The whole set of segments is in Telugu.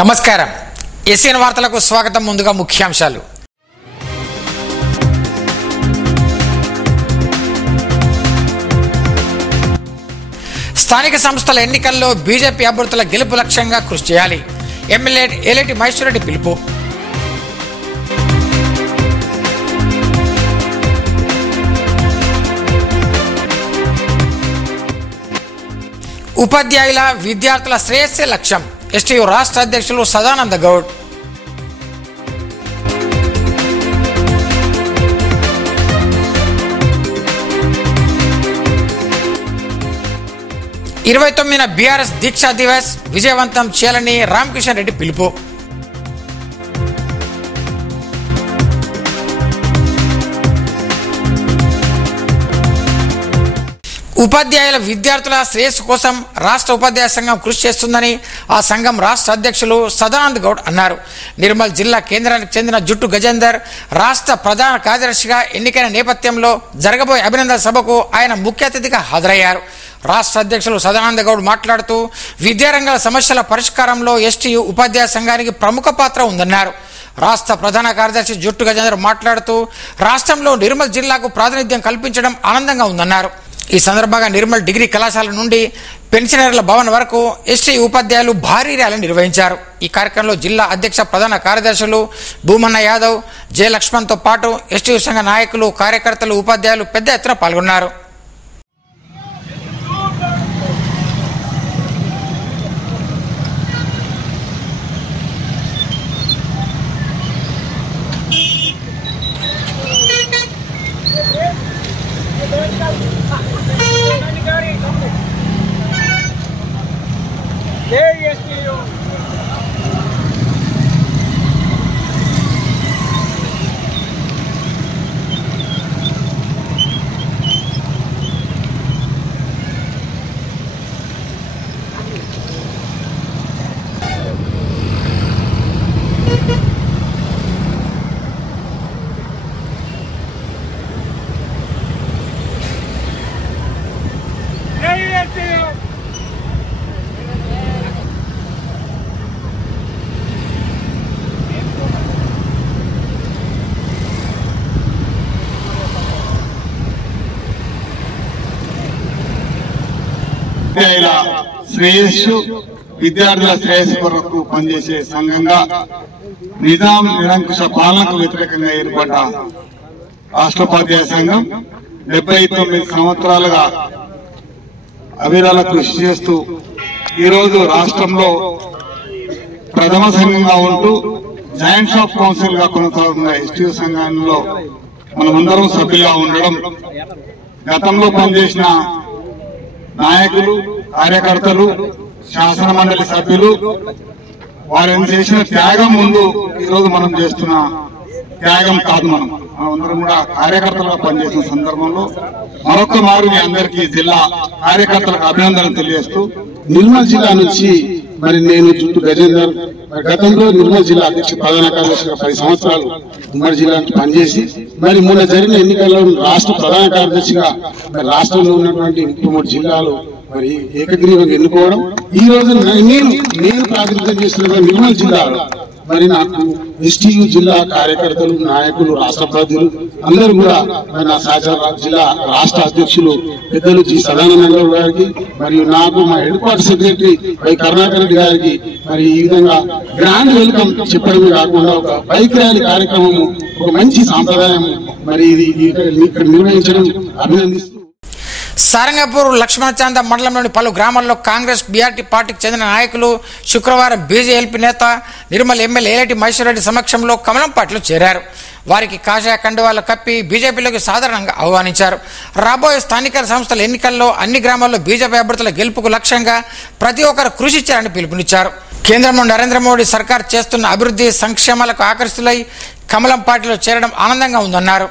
నమస్కారం ఏసియన్ వార్తలకు స్వాగతం. ముందుగా ముఖ్యాంశాలు. స్థానిక సంస్థల ఎన్నికల్లో బీజేపీ అభ్యర్థుల గెలుపు లక్ష్యంగా కృషి చేయాలి. ఎమ్మెల్యే ఏలేటి మహేశ్వరరెడ్డి పిలుపు. ఉపాధ్యాయుల విద్యార్థుల శ్రేయస్సే లక్ష్యం. ఎస్టీయూ రాష్ట్ర అధ్యక్షులు సదానంద గౌడ్. ఇరవై 29న బీఆర్ఎస్ దీక్షా దివస్ విజయవంతం చేయాలని రామకిషన్ రెడ్డి పిలుపు. ఉపాధ్యాయుల విద్యార్థుల శ్రేయస్సు కోసం రాష్ట్ర ఉపాధ్యాయ సంఘం కృషి చేస్తుందని ఆ సంఘం రాష్ట్ర అధ్యక్షులు సదానంద్ గౌడ్ అన్నారు. నిర్మల్ జిల్లా కేంద్రానికి చెందిన జుట్టు గజేందర్ రాష్ట్ర ప్రధాన కార్యదర్శిగా ఎన్నికైన నేపథ్యంలో జరగబోయే అభినందన సభకు ఆయన ముఖ్య అతిథిగా హాజరయ్యారు. రాష్ట్ర అధ్యక్షులు సదానంద గౌడ్ మాట్లాడుతూ విద్యారంగాల సమస్యల పరిష్కారంలో ఎస్టీయూ ఉపాధ్యాయ సంఘానికి ప్రముఖ పాత్ర ఉందన్నారు. రాష్ట్ర ప్రధాన కార్యదర్శి జుట్టు గజేందర్ మాట్లాడుతూ రాష్ట్రంలో నిర్మల్ జిల్లాకు ప్రాతినిధ్యం కల్పించడం ఆనందంగా ఉందన్నారు. ఈ సందర్భంగా నిర్మల్ డిగ్రీ కళాశాల నుండి పెన్షనర్ల భవన్ వరకు ఎస్టీ ఉపాధ్యాయులు భారీ ర్యాలీ నిర్వహించారు. ఈ కార్యక్రమంలో జిల్లా అధ్యక్ష ప్రధాన కార్యదర్శులు భూమన్న యాదవ్, జయ లక్ష్మణ్తో పాటు ఎస్టీ సంఘ నాయకులు, కార్యకర్తలు, ఉపాధ్యాయులు పెద్ద ఎత్తున పాల్గొన్నారు. శ్రేయస్సు విద్యార్థుల శ్రేయస్సు కొరకు పనిచేసే సంఘంగా నిజాం నిరంకుశ పాలనకు వ్యతిరేకంగా ఏర్పడ్డ రాష్ట్ర ఉపాధ్యాయ సంఘం 79 సంవత్సరాలుగా అవిరళ కృషి చేస్తూ ఈరోజు రాష్ట్రంలో ప్రథమ సంఘంగా ఉంటూ జాయింట్స్ ఆఫ్ కౌన్సిల్ గా కొనసాగుతున్న ఎస్టీయూ సంఘంలో మనమందరం సభ్యులుగా ఉండడం, గతంలో పనిచేసిన నాయకులు, కార్యకర్తలు, శాసన మండలి సభ్యులు వారు చేసిన త్యాగం ముందు ఈరోజు మనం చేస్తున్న త్యాగం కాదు. మనమందరం కూడా కార్యకర్తలుగా పనిచేసిన సందర్భంలో మరొక మారు మీ అందరికీ జిల్లా కార్యకర్తలకు అభినందనలు తెలియజేస్తూ, నిర్మల్ జిల్లా నుంచి నేను జుట్టు గజేందర్ గతంలో నిర్మల్ జిల్లా అధ్యక్ష ప్రధాన కార్యదర్శిగా 10 సంవత్సరాలు ఉమ్మడి జిల్లా పనిచేసి మొన్న జరిగిన ఎన్నికల్లో రాష్ట్ర ప్రధాన కార్యదర్శిగా రాష్ట్రంలో ఉన్నటువంటి 33 జిల్లాలు ఏకగ్రీవంగా ఎన్నుకోవడం, ఈ రోజు నేను ప్రాతినిధ్యం చేస్తున్న నిర్మల్ జిల్లాలో నాకు ఎస్టీయూ జిల్లా కార్యకర్తలు, నాయకులు, రాష్ట్ర ప్రజలు అందరూ కూడా నా సహచార జిల్లా రాష్ట్ర అధ్యక్షులు పెద్దలు జి సదానంద గౌడ్ గారికి మరియు నాకు మా head quarter secretary why Karunakar Reddy గారికి ఈ విధంగా గ్రాండ్ వెల్కమ్ చెప్పడమే కాకుండా ఒక బైక్ ర్యాలీ కార్యక్రమము, ఒక మంచి సాంప్రదాయం ఇది ఇక్కడ నిర్వహించడం అభినందిస్తూ. సారంగపూర్ లక్ష్మణచాంద మండలంలోని పలు గ్రామాల్లో కాంగ్రెస్, బీఆర్టీ పార్టీకి చెందిన నాయకులు శుక్రవారం బీజేపీ నేత నిర్మల్ ఎమ్మెల్యే ఏలేటి మహేశ్వరరెడ్డి సమక్షంలో కమలం పార్టీలో చేరారు. వారికి కాషాయ కండువాలు కప్పి బీజేపీలోకి సాధారణంగా ఆహ్వానించారు. రాబోయే స్థానిక సంస్థల ఎన్నికల్లో అన్ని గ్రామాల్లో బీజేపీ అభ్యర్థుల గెలుపుకు లక్ష్యంగా ప్రతి ఒక్కరు కృషి చేయాలని పిలుపునిచ్చారు. కేంద్రంలో నరేంద్ర మోడీ సర్కార్ చేస్తున్న అభివృద్ధి సంక్షేమాలకు ఆకర్షితులై కమలం పార్టీలో చేరడం ఆనందంగా ఉందన్నారు.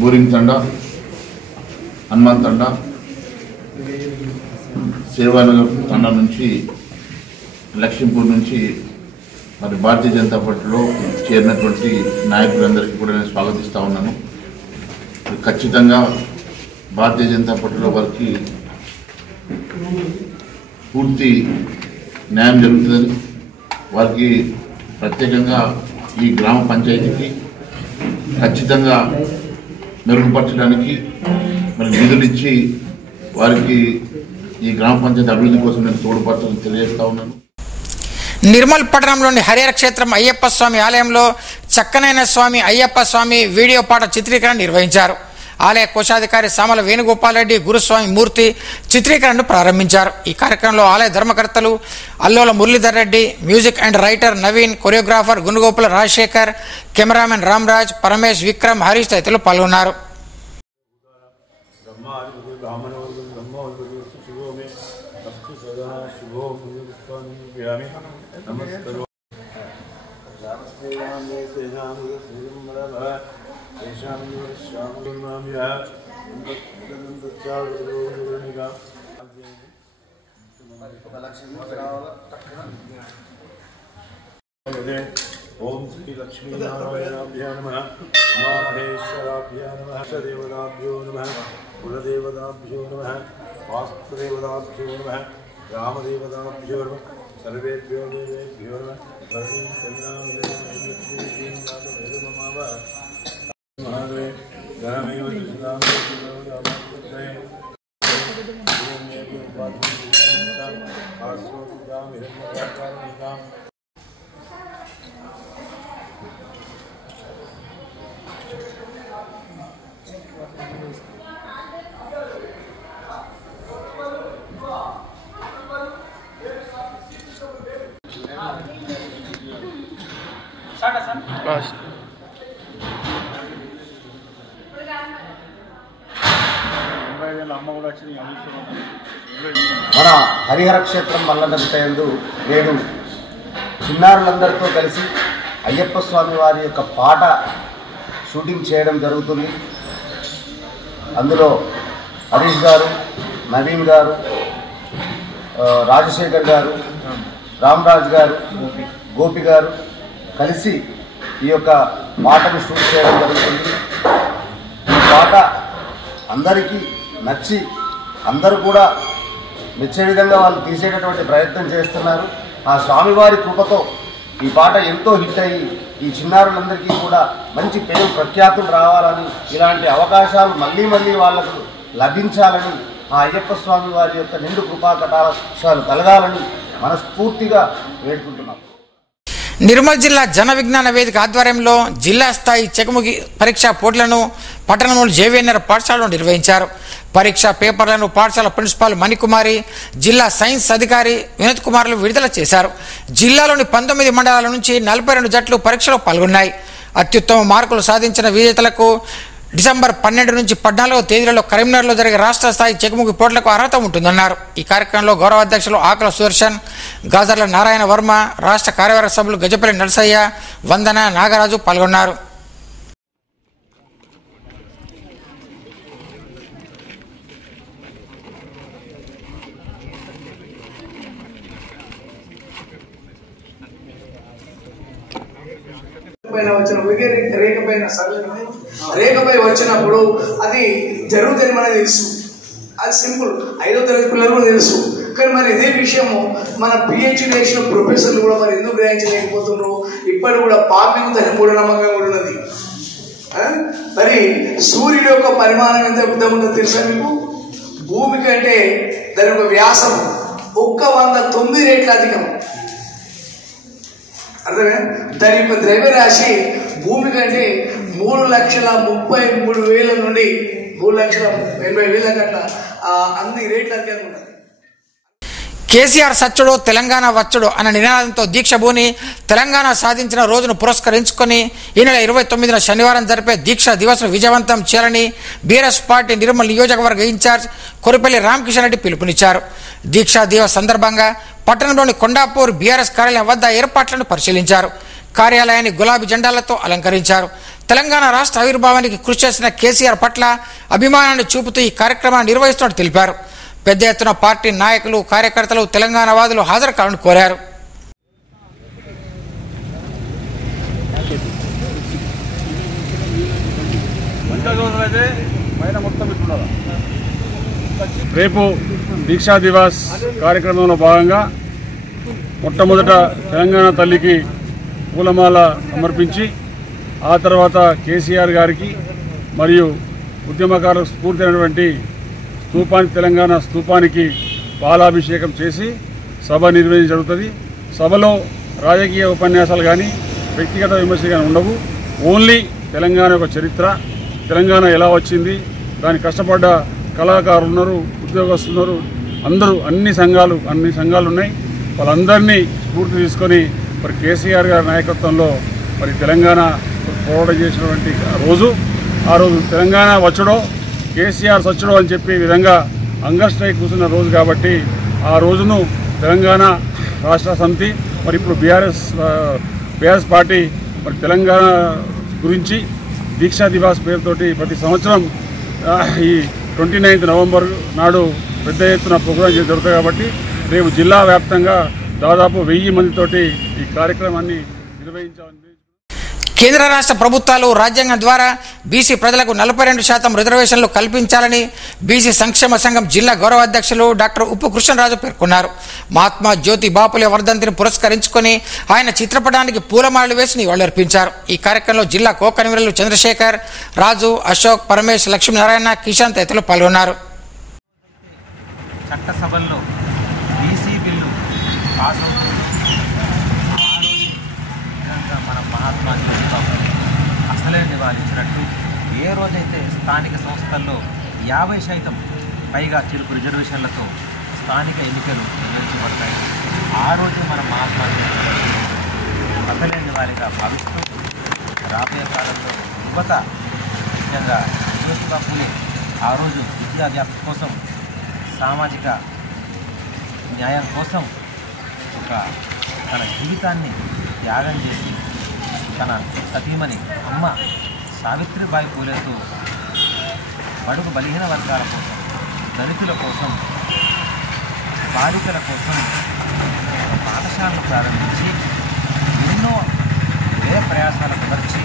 బూరింగ్ తండా, హనుమాన్ తండా, సేవానగర్ తండా నుంచి లక్ష్మీపూర్ నుంచి మరి భారతీయ జనతా పార్టీలో చేరినటువంటి నాయకులందరికీ కూడా నేను స్వాగతిస్తూ ఉన్నాను. ఖచ్చితంగా భారతీయ జనతా పార్టీలో వారికి పూర్తి న్యాయం జరుగుతుందని, వారికి ప్రత్యేకంగా ఈ గ్రామ పంచాయతీకి ఖచ్చితంగా మెరుగుపరచడానికి మరి నిధులు ఇచ్చి వారికి ఈ గ్రామ పంచాయతీ అభివృద్ధి కోసం నేను తోడ్పడతానని తెలియజేస్తా ఉన్నాను. నిర్మల్ పట్టణంలోని హరిహర క్షేత్రం అయ్యప్ప స్వామి ఆలయంలో చక్కనైన స్వామి అయ్యప్ప స్వామి వీడియో పాట చిత్రీకరణ నిర్వహించారు. ఆలయ కోశాధికారి సామల వేణుగోపాల్ రెడ్డి గురుస్వామి మూర్తి చిత్రీకరణను ప్రారంభించారు. ఈ కార్యక్రమంలో ఆలయ ధర్మకర్తలు Allola Muralidhar Reddy, music and writer Naveen, choreographer Gunugopula Rajasekhar, cameramen Ramraj, Paramesh, Vikram, Harish తదితరులు పాల్గొన్నారు. ओम श्री लक्ष्मी नारायणाभ्यां नमः, उमामहेश्वराभ्यां नमः, देवताभ्यो नमः, कुलदेवताभ्यो नमः, वास्तुदेवताभ्यो नमः, रामदेवताभ्यो नमः, सर्वेभ्यो देवेभ्यो नमः. మన హరిహర క్షేత్రం మల్లన్నపేటయందు నేను చిన్నారులందరితో కలిసి అయ్యప్ప స్వామి వారి యొక్క పాట షూటింగ్ చేయడం జరుగుతుంది. అందులో హరీష్ గారు, నవీన్ గారు, రాజశేఖర్ గారు, రామరాజ్ గారు, గోపి గారు కలిసి ఈ యొక్క పాటను షూట్ చేయడం జరుగుతుంది. ఈ పాట అందరికీ నచ్చి అందరూ కూడా మెచ్చే విధంగా వాళ్ళు తీసేటటువంటి ప్రయత్నం చేస్తున్నారు. ఆ స్వామివారి కృపతో ఈ పాట ఎంతో హిట్ అయ్యి ఈ చిన్నారులందరికీ కూడా మంచి పేరు ప్రఖ్యాతులు రావాలని, ఇలాంటి అవకాశాలు మళ్ళీ మళ్ళీ వాళ్లకు లభించాలని, ఆ అయ్యప్ప స్వామి వారి యొక్క నిండు కృపా కటాక్షాలు కలగాలని మనస్ఫూర్తిగా వేడుకుంటున్నాం. నిర్మల్ జిల్లా జన విజ్ఞాన వేదిక ఆధ్వర్యంలో జిల్లా స్థాయి చెకుముగి పరీక్షా పోటీలను పట్టణంలోని జేవీఎన్ఆర్ పాఠశాలలో నిర్వహించారు. పరీక్షా పేపర్లను పాఠశాల ప్రిన్సిపాల్ మణికుమారి, జిల్లా సైన్స్ అధికారి వినోద్ కుమార్లు విడుదల చేశారు. జిల్లాలోని 19 మండలాల నుంచి 42 జట్లు పరీక్షలో పాల్గొన్నాయి. అత్యుత్తమ మార్కులు సాధించిన విజేతలకు డిసెంబర్ 12 నుంచి 14వ తేదీలలో కరీంనగర్లో జరిగే రాష్ట్ర స్థాయి చెకుముగి పోటీలకు అర్హత ఉంటుందన్నారు. ఈ కార్యక్రమంలో గౌరవ అధ్యక్షులు ఆకుల సుదర్శన్, గాజర్ల నారాయణ వర్మ, రాష్ట్ర కార్యవర్గ సభ్యులు గజపల్లి నరసయ్య, వందన, నాగరాజు పాల్గొన్నారు. రేఖపై వచ్చినప్పుడు అది జరుగుతుంది మనకు తెలుసు, అది సింపుల్. 5వ తరగతి పిల్లలు కూడా తెలుసు. కానీ మరి ఇదే విషయము మన పిహెచ్డి చేసిన ప్రొఫెసర్లు కూడా మరి ఎందుకు గ్రహించలేకపోతున్నారు? ఇప్పటి కూడా పాపి మూఢనమ్మకంగా కూడా ఉన్నది. మరి సూర్యుడు యొక్క పరిమాణం ఎంత పెద్ద ఉందో తెలుసా మీకు? భూమి కంటే దాని యొక్క వ్యాసం 109 రెట్లు అధికం. అర్థమే? దాని యొక్క ద్రవ్యరాశి భూమి కంటే 3,33,000 నుండి 3,80,000 అట్లా అన్ని రేట్లు అధికంగా ఉంటుంది. కేసీఆర్ సచ్చుడు తెలంగాణ వచ్చుడు అన్న నినాదంతో దీక్షభూని తెలంగాణ సాధించిన రోజును పురస్కరించుకొని ఈ నెల 29న శనివారం జరిపే దీక్ష దివస్ను విజయవంతం చేయాలని బీఆర్ఎస్ పార్టీ నిర్మల్ నియోజకవర్గ ఇన్ఛార్జ్ కొరిపల్లి రామకిషన్ రెడ్డి పిలుపునిచ్చారు. దీక్షా దివస్ సందర్భంగా పట్టణంలోని కొండాపూర్ బీఆర్ఎస్ కార్యాలయం వద్ద ఏర్పాట్లను పరిశీలించారు. కార్యాలయాన్ని గులాబీ జెండాలతో అలంకరించారు. తెలంగాణ రాష్ట్ర ఆవిర్భావానికి కృషి చేసిన కేసీఆర్ పట్ల అభిమానాన్ని చూపుతూ ఈ కార్యక్రమాన్ని నిర్వహిస్తున్నట్టు తెలిపారు. పెద్ద ఎత్తున పార్టీ నాయకులు కార్యకర్తలు తెలంగాణవాదులు హాజరు కావాలని కోరారు. రేపు దీక్షా దివాస్ కార్యక్రమంలో భాగంగా మొట్టమొదట తెలంగాణ తల్లికి పూలమాల సమర్పించి ఆ తర్వాత కేసీఆర్ గారికి మరియు ఉద్యమకారుల స్ఫూర్తి అయినటువంటి స్తూపానికి తెలంగాణ స్తూపానికి పాలాభిషేకం చేసి సభ నిర్వహించడం జరుగుతుంది. సభలో రాజకీయ ఉపన్యాసాలు కానీ వ్యక్తిగత విమర్శ కానీ ఉండవు. ఓన్లీ తెలంగాణ యొక్క చరిత్ర, తెలంగాణ ఎలా వచ్చింది, దానికి కష్టపడ్డ కళాకారులు ఉన్నారు, ఉద్యోగస్తులు ఉన్నారు, అందరూ అన్ని సంఘాలు ఉన్నాయి. వాళ్ళందరినీ స్ఫూర్తి తీసుకొని మరి కేసీఆర్ గారి నాయకత్వంలో మరి తెలంగాణ పోరాటం చేసినటువంటి ఆ రోజు తెలంగాణ వచ్చడో కేసీఆర్ సచ్చడో అని చెప్పే విధంగా హంగర్ స్ట్రైక్ కూర్చున్న రోజు కాబట్టి ఆ రోజును తెలంగాణ రాష్ట్ర సమితి మరి ఇప్పుడు బీఆర్ఎస్ పార్టీ మరి తెలంగాణ గురించి దీక్షా దివాస్ పేరుతోటి ప్రతి సంవత్సరం ఈ 29th నవంబర్ నాడు పెద్ద ఎత్తున ప్రోగ్రాం జరుగుతాయి కాబట్టి రేపు జిల్లా వ్యాప్తంగా దాదాపు 1000 మందితోటి ఈ కార్యక్రమాన్ని నిర్వహించాలని. కేంద్ర రాష్ట్ర ప్రభుత్వాలు రాజ్యాంగం ద్వారా బీసీ ప్రజలకు 42% రిజర్వేషన్లు కల్పించాలని బీసీ సంక్షేమ సంఘం జిల్లా గౌరవ అధ్యక్షులు డాక్టర్ ఉప్పు కృష్ణరాజు పేర్కొన్నారు. మహాత్మా జ్యోతి బాపులే వర్ధంతిని పురస్కరించుకొని ఆయన చిత్రపటానికి పూలమాలలు వేసి నివాళులర్పించారు. ఈ కార్యక్రమంలో జిల్లా కో కన్వీనర్లు చంద్రశేఖర్, రాజు, అశోక్, పరమేశ్, లక్ష్మీనారాయణ, కిషన్ తదితరులు పాల్గొన్నారు. చట్టసభల్లో బీసీ బిల్లు పాస్ అవుతుంది. మన మహాత్మా జ్యోతిబాబు అసలే నివారించినట్టు ఏ రోజైతే స్థానిక సంస్థల్లో 50% పైగా చిరుకు రిజర్వేషన్లతో స్థానిక ఎన్నికలు నిర్వహించబడతాయి, ఆ రోజు మన మహాత్మా అసలే నివారిగా భావిస్తూ రాబోయే కాలంలో యువత ముఖ్యంగా జ్యోతిబాబుని ఆ రోజు విద్యా వ్యాప్తి కోసం, సామాజిక న్యాయం కోసం తన జీవితాన్ని త్యాగం చేసి తన సతీమణి అమ్మ సావిత్రిబాయి పూలేతో బడుగు బలహీన వర్గాల కోసం, దళితుల కోసం, బాలికల కోసం పాఠశాలను ప్రారంభించి ఎన్నో వ్యయ ప్రయాసాలకు వచ్చి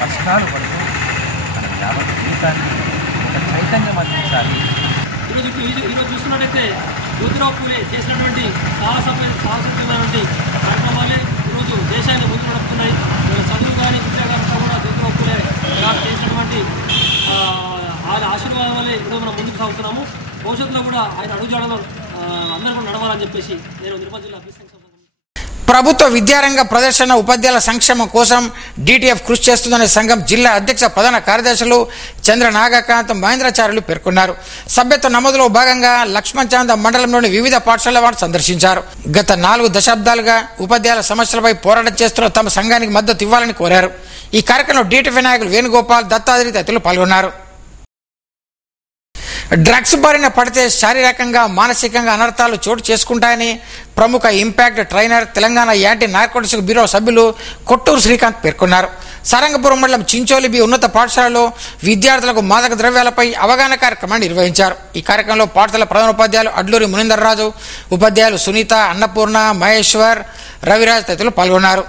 కష్టాలు పడుతూ తన యావత్ జీవితాన్ని ఒక చైతన్యం అందించాలి. ఈరోజు చూస్తున్నట్టయితే జ్యోతిరావు పూలే చేసినటువంటి సాహసమైనటువంటి కార్యక్రమాలే ఈరోజు దేశాన్ని ముందు నడుపుతున్నాయి. చదువు కానీ విద్య కానీ కూడా జ్యోతిరావు పూలే చేసినటువంటి ఆశీర్వాదం వల్లే ఈరోజు మనం ముందుకు సాగుతున్నాము. భవిష్యత్తులో కూడా ఆయన అడుగుజాడలో అందరూ కూడా నడవాలని చెప్పేసి నేను నిర్మల్ జిల్లా ప్రభుత్వ విద్యారంగ ప్రదర్శన ఉపాధ్యాయుల సంక్షేమం కోసం DTF కృషి చేస్తుందనే సంఘం జిల్లా అధ్యక్ష ప్రధాన కార్యదర్శులు చంద్ర నాగకాంత్ మహేంద్రాచార్యులు పేర్కొన్నారు. సభ్యత్వ నమోదులో భాగంగా లక్ష్మణచాంద మండలంలోని వివిధ పాఠశాలల వారు సందర్శించారు. గత 4 దశాబ్దాలుగా ఉపాధ్యాయుల సమస్యలపై పోరాటం చేస్తున్న తమ సంఘానికి మద్దతు ఇవ్వాలని కోరారు. ఈ కార్యక్రమంలో DTF నాయకులు వేణుగోపాల్, దత్తాద్రి తదితరులు పాల్గొన్నారు. డ్రగ్స్ బారిన పడితే శారీరకంగా మానసికంగా అనర్థాలు చోటు చేసుకుంటాయని ప్రముఖ impact trainer, Telangana anti narcotics bureau సభ్యులు కొట్టూరు శ్రీకాంత్ పేర్కొన్నారు. సారంగపురం మండలం చించోలి బి ఉన్నత పాఠశాలలో విద్యార్థులకు మాదక ద్రవ్యాలపై అవగాహన కార్యక్రమాన్ని నిర్వహించారు. ఈ కార్యక్రమంలో పాఠశాల ప్రధానోపాధ్యాయులు అడ్లూరి మునీందర్ రాజు, ఉపాధ్యాయులు సునీత, అన్నపూర్ణ, మహేశ్వర్, రవిరాజ్ తదితరులు పాల్గొన్నారు.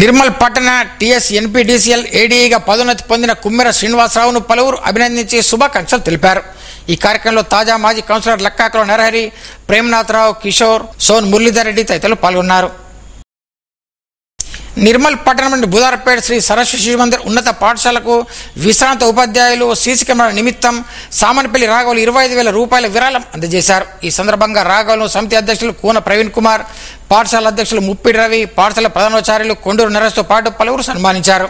నిర్మల్ పట్టణ టీఎస్ ఎన్పీడీసీఎల్ ఏడీగా పదోన్నతి పొందిన కుమ్మెర శ్రీనివాసరావును పలువురు అభినందించి శుభాకాంక్షలు తెలిపారు. ఈ కార్యక్రమంలో తాజా మాజీ కౌన్సిలర్ లక్కాకుల నరహరి, ప్రేమనాథరావు, కిషోర్, సోన్ మురళీధర్ రెడ్డి తదితరులు పాల్గొన్నారు. నిర్మల్ పట్టణంలోని బుధార్పేట శ్రీ సరస్వతి శిశు మందిర్ ఉన్నత పాఠశాలకు విశ్రాంత ఉపాధ్యాయులు సీసీ కెమెరా నిమిత్తం సామనపల్లి రాఘవులు 25,000 రూపాయల విరాళం అందజేశారు. ఈ సందర్భంగా రాఘవులు సమితి అధ్యక్షులు కూన ప్రవీణ్ కుమార్, పాఠశాల అధ్యక్షులు ముప్పిడి రవి, పాఠశాల ప్రధానోచార్యులు కొండూరు నరేష్తో పాటు పలువురు సన్మానించారు.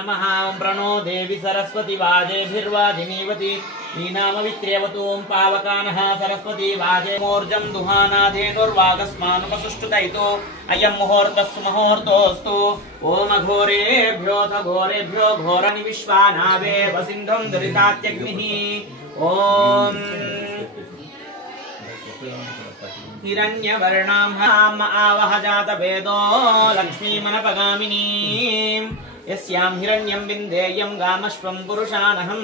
नमः ओं प्रणो देवी सरस्वती वाजेभिर्वाजिनीवती नीनामवित्र्यवतों पावकानः सरस्वती वाजे मोर्जं दुहानाधेनुर्वागस्मानुपसुष्टुतैतो अयं मुहूर्तस्सु मुहूर्तोऽस्तु ओम घोरेभ्योऽथ घोरेभ्यो घोरनि विश्वानावे वसिन्धुं दुरितात्यग्निः ओम हिरण्यवर्णां आवह जातवेदो लक्ष्मीमनपगामिनीं యస్యాం హిరణ్యం విందేయం గామశ్వం పురుషానహం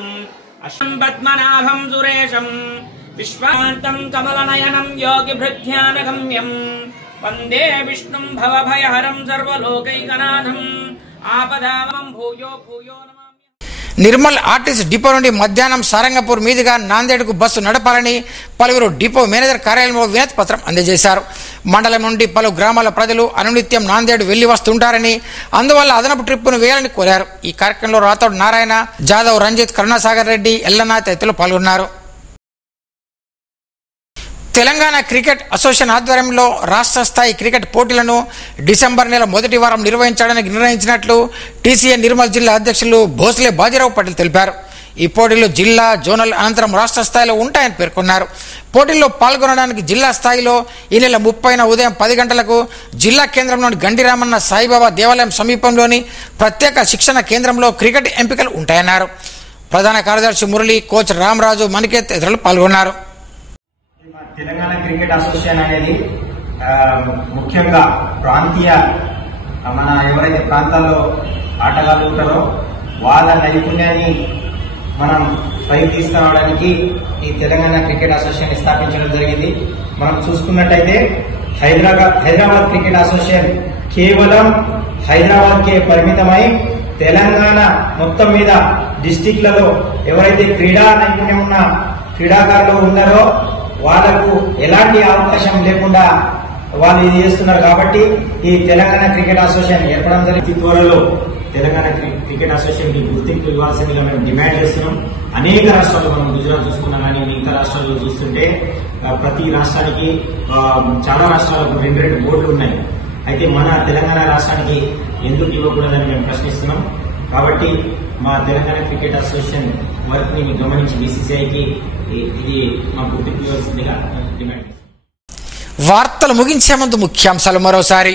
అశ్వం పద్మనాభం సురేశం విశ్వాంతం కమలనయనం యోగిభృధ్యానగమ్యం వందే విష్ణుం భవభయహరం సర్వలోకైకనాథం ఆపదామం భూయో భూయో నమామి. నిర్మల్ ఆర్టీసీ డిపో నుండి మధ్యాహ్నం సారంగపూర్ మీదుగా నాందేడ్కు బస్సు నడపాలని పలువురు డిపో మేనేజర్ కార్యాలయంలో వినతి పత్రం అందజేశారు. మండలం నుండి పలు గ్రామాల ప్రజలు అనునిత్యం నాందేడ్ వెళ్లి వస్తుంటారని, అందువల్ల అదనపు ట్రిప్పును వేయాలని కోరారు. ఈ కార్యక్రమంలో రాథోడ్ నారాయణ, జాదవ్ రంజిత్, కరుణాసాగర్ రెడ్డి, ఎల్లన్న తదితరులు పాల్గొన్నారు. తెలంగాణ క్రికెట్ అసోసియేషన్ ఆధ్వర్యంలో రాష్ట్ర స్థాయి క్రికెట్ పోటీలను డిసెంబర్ నెల మొదటి వారం నిర్వహించడానికి నిర్ణయించినట్లు టీసీఏ నిర్మల్ జిల్లా అధ్యక్షులు భోస్లే బాజీరావు పటేల్ తెలిపారు. ఈ పోటీలు జిల్లా, జోనల్ అనంతరం రాష్ట్ర స్థాయిలో ఉంటాయని పేర్కొన్నారు. పోటీల్లో పాల్గొనడానికి జిల్లా స్థాయిలో ఈ నెల 30న ఉదయం 10 గంటలకు జిల్లా కేంద్రంలోని గండిరామన్న సాయిబాబా దేవాలయం సమీపంలోని ప్రత్యేక శిక్షణ కేంద్రంలో క్రికెట్ ఎంపికలు ఉంటాయన్నారు. ప్రధాన కార్యదర్శి మురళి, కోచ్ రామరాజు, మణికేత్ తదితరులు పాల్గొన్నారు. తెలంగాణ క్రికెట్ అసోసియేషన్ అనేది ముఖ్యంగా ప్రాంతీయ మన ఎవరైతే ప్రాంతాల్లో ఆటగాళ్ళు ఉంటారో వాళ్ళ నైపుణ్యాన్ని మనం పైకి తీసుకురావడానికి ఈ తెలంగాణ క్రికెట్ అసోసియేషన్ స్థాపించడం జరిగింది. మనం చూసుకున్నట్టయితే హైదరాబాద్ క్రికెట్ అసోసియేషన్ కేవలం హైదరాబాద్కే పరిమితమై తెలంగాణ మొత్తం మీద డిస్టిక్లలో ఎవరైతే క్రీడా నైపుణ్యం ఉన్న క్రీడాకారులు ఉన్నారో వాళ్ళకు ఎలాంటి అవకాశం లేకుండా వాళ్ళు ఇది చేస్తున్నారు. కాబట్టి ఈ తెలంగాణ క్రికెట్ అసోసియేషన్ ఏర్పడడం జరిగింది. త్వరలో తెలంగాణ క్రికెట్ అసోసియేషన్ కి గుర్తింపు ఇవ్వాల్సిందిగా మేము డిమాండ్ చేస్తున్నాం. అనేక రాష్ట్రాలు, మనం గుజరాత్ చూసుకున్నా కానీ మిగతా రాష్ట్రాల్లో చూస్తుంటే ప్రతి రాష్ట్రానికి చాలా రాష్ట్రాలకు 2 బోర్డులు ఉన్నాయి. అయితే మన తెలంగాణ రాష్ట్రానికి ఎందుకు ఇవ్వకూడదని మేము ప్రశ్నిస్తున్నాం. కాబట్టి మా తెలంగాణ క్రికెట్ అసోసియేషన్ వర్క్ ని గమనించి బీసీసీఐకి ఇది మా గుర్తింపు ఇవ్వాల్సిందిగా డిమాండ్. వార్తలు ముగించే ముందు ముఖ్యాంశాలు మరోసారి.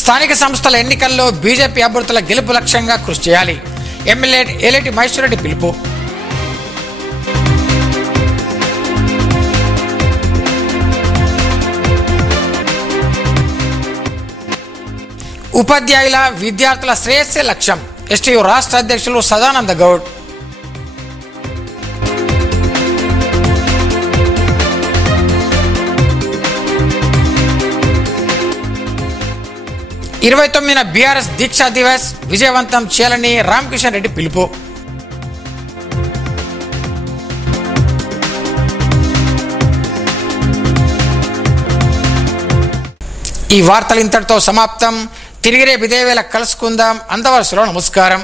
స్థానిక సంస్థల ఎన్నికల్లో బీజేపీ అభ్యర్థుల గెలుపు లక్ష్యంగా కృషి చేయాలి. ఎమ్మెల్యే ఏలేటి మహేశ్వరరెడ్డి పిలుపు. ఉపాధ్యాయుల, విద్యార్థుల శ్రేయస్సే లక్ష్యం. ఎస్టీయూ రాష్ట్ర అధ్యక్షులు సదానంద గౌడ్. ఇరవై 29న బీఆర్ఎస్ దీక్షా దివస్ విజయవంతం చేయాలని రామకిషన్ రెడ్డి పిలుపు. ఈ వార్తలు ఇంతటితో సమాప్తం. తిరిగి రేపు ఇదే వేళ కలుసుకుందాం. అంతవరకులో నమస్కారం.